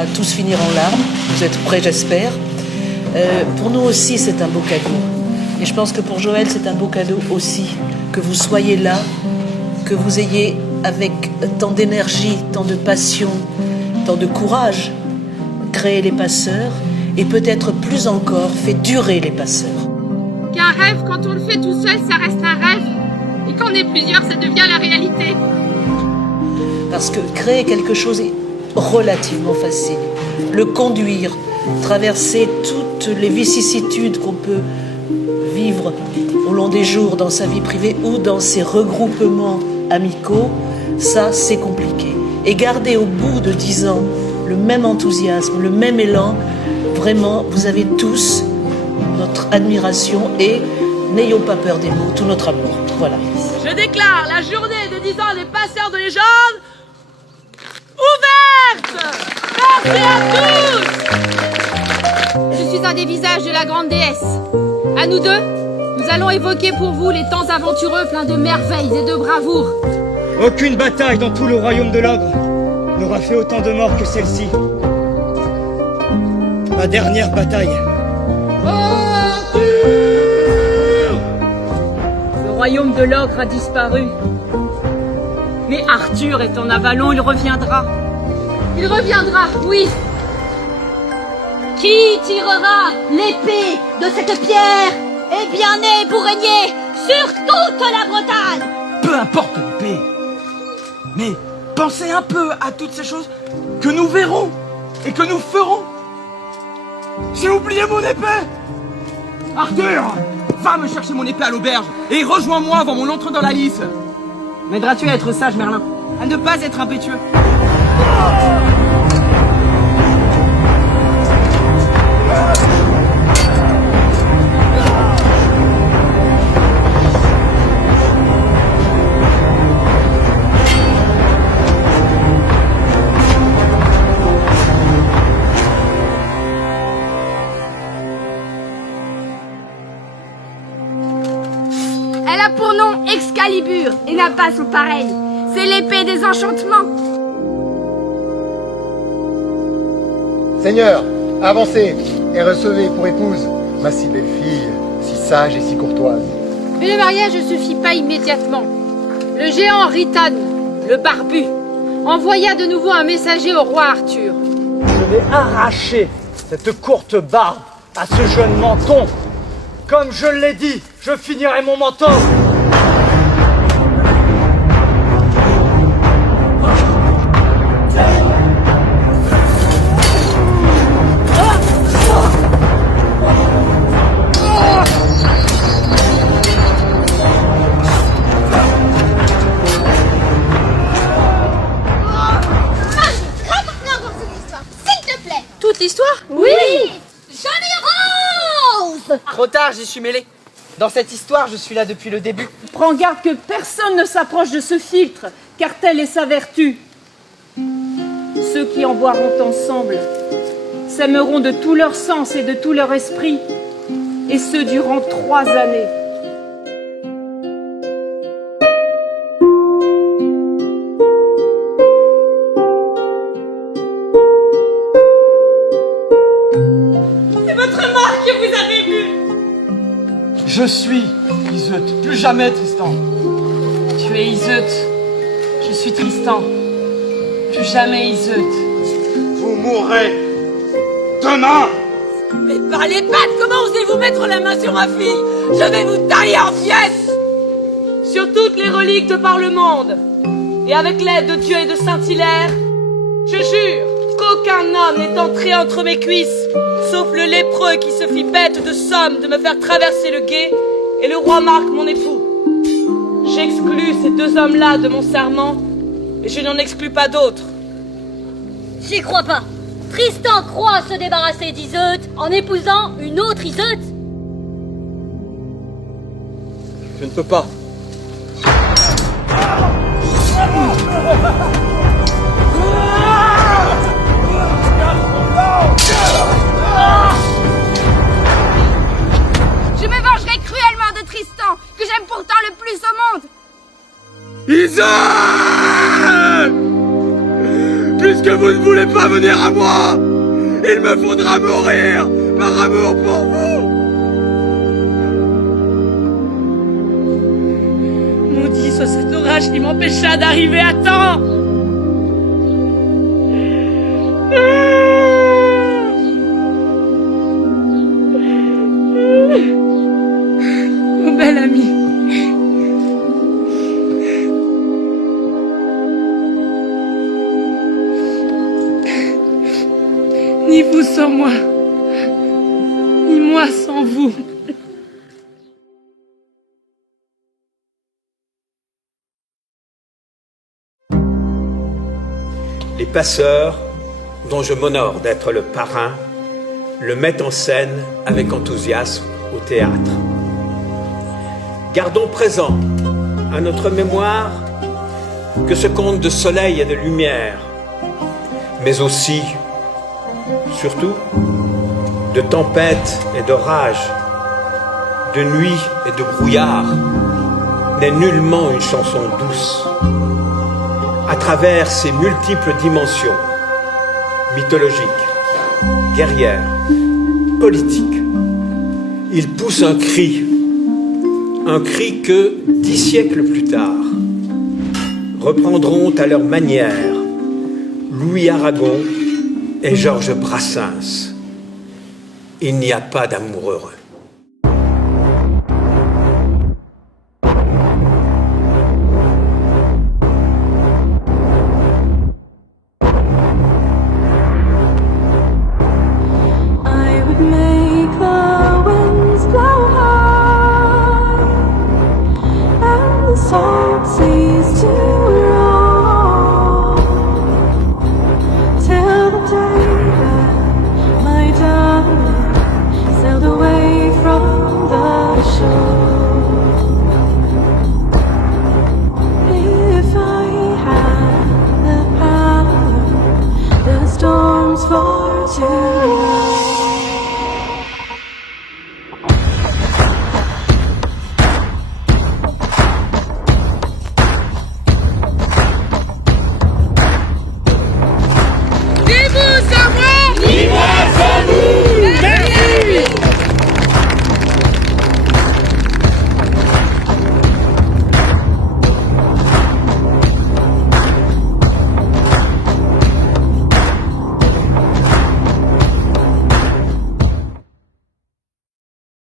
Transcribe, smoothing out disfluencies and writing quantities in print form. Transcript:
va tous finir en larmes. Vous êtes prêts, j'espère. Pour nous aussi, c'est un beau cadeau. Et je pense que pour Joël, c'est un beau cadeau aussi. Que vous soyez là, que vous ayez, avec tant d'énergie, tant de passion, tant de courage, créé les passeurs et peut-être plus encore fait durer les passeurs. Qu'un rêve, quand on le fait tout seul, ça reste un rêve. Et quand on est plusieurs, ça devient la réalité. Parce que créer quelque chose est relativement facile. Le conduire, traverser toutes les vicissitudes qu'on peut vivre au long des jours dans sa vie privée ou dans ses regroupements amicaux, ça c'est compliqué. Et garder au bout de 10 ans le même enthousiasme, le même élan, vraiment, vous avez tous notre admiration et n'ayons pas peur des mots, tout notre amour. Voilà. Je déclare la journée de 10 ans des passeurs de légende ouverte. Merci à tous. Je suis un des visages de la grande déesse. À nous deux, nous allons évoquer pour vous les temps aventureux pleins de merveilles et de bravoure. Aucune bataille dans tout le royaume de l'ogre n'aura fait autant de morts que celle-ci. Ma dernière bataille. Le royaume de l'ogre a disparu. Mais Arthur est en Avalon, il reviendra. Il reviendra, oui. Qui tirera l'épée de cette pierre est bien né pour régner sur toute la Bretagne. Peu importe l'épée, mais pensez un peu à toutes ces choses que nous verrons et que nous ferons. J'ai oublié mon épée. Arthur, va me chercher mon épée à l'auberge et rejoins-moi avant mon entrée dans la lice. M'aideras-tu à être sage, Merlin? À ne pas être impétueux. Elle a pour nom Excalibur et n'a pas son pareil. C'est l'épée des enchantements. Seigneur, avancez et recevez pour épouse ma si belle fille, si sage et si courtoise. Mais le mariage ne se fit pas immédiatement. Le géant Ritan, le barbu, envoya de nouveau un messager au roi Arthur. Je vais arracher cette courte barbe à ce jeune menton. Comme je l'ai dit, je finirai mon menton. Toute l'histoire? Oui. Johnny Rose. Trop tard, j'y suis mêlé. Dans cette histoire, je suis là depuis le début. Prends garde que personne ne s'approche de ce filtre, car telle est sa vertu. Ceux qui en boiront ensemble s'aimeront de tout leur sens et de tout leur esprit, et ce durant 3 années. C'est votre mort que vous avez vue. Je suis Iseut, plus jamais Tristan. Tu es Iseut, je suis Tristan, plus jamais Iseut. Vous mourrez demain. Mais par les pattes, comment osez-vous mettre la main sur ma fille? Je vais vous tailler en pièces. Sur toutes les reliques de par le monde, et avec l'aide de Dieu et de Saint-Hilaire, je jure qu'aucun homme n'est entré entre mes cuisses, sauf le lépreux qui se fit bête de somme de me faire traverser le gué, et le roi Marc, mon époux. J'exclus ces 2 hommes-là de mon serment, et je n'en exclus pas d'autres. J'y crois pas. Tristan croit se débarrasser d'Iseut en épousant une autre Iseut. Je ne peux pas. Je me vengerai cruellement de Tristan, que j'aime pourtant le plus au monde. Iseut! Plus puisque vous ne voulez pas venir à moi, il me faudra mourir par amour pour vous. Maudit soit cet orage qui m'empêcha d'arriver à temps. Mon bel ami. Ni vous sans moi, ni moi sans vous. Les passeurs, dont je m'honore d'être le parrain, le mettent en scène avec enthousiasme au théâtre. Gardons présent à notre mémoire que ce conte de soleil et de lumière, mais aussi, surtout, de tempêtes et d'orages, de nuit et de brouillard, n'est nullement une chanson douce. À travers ses multiples dimensions, mythologiques, guerrières, politiques, il pousse un cri que, 10 siècles plus tard, reprendront à leur manière Louis Aragon et Georges Brassens. Il n'y a pas d'amour heureux.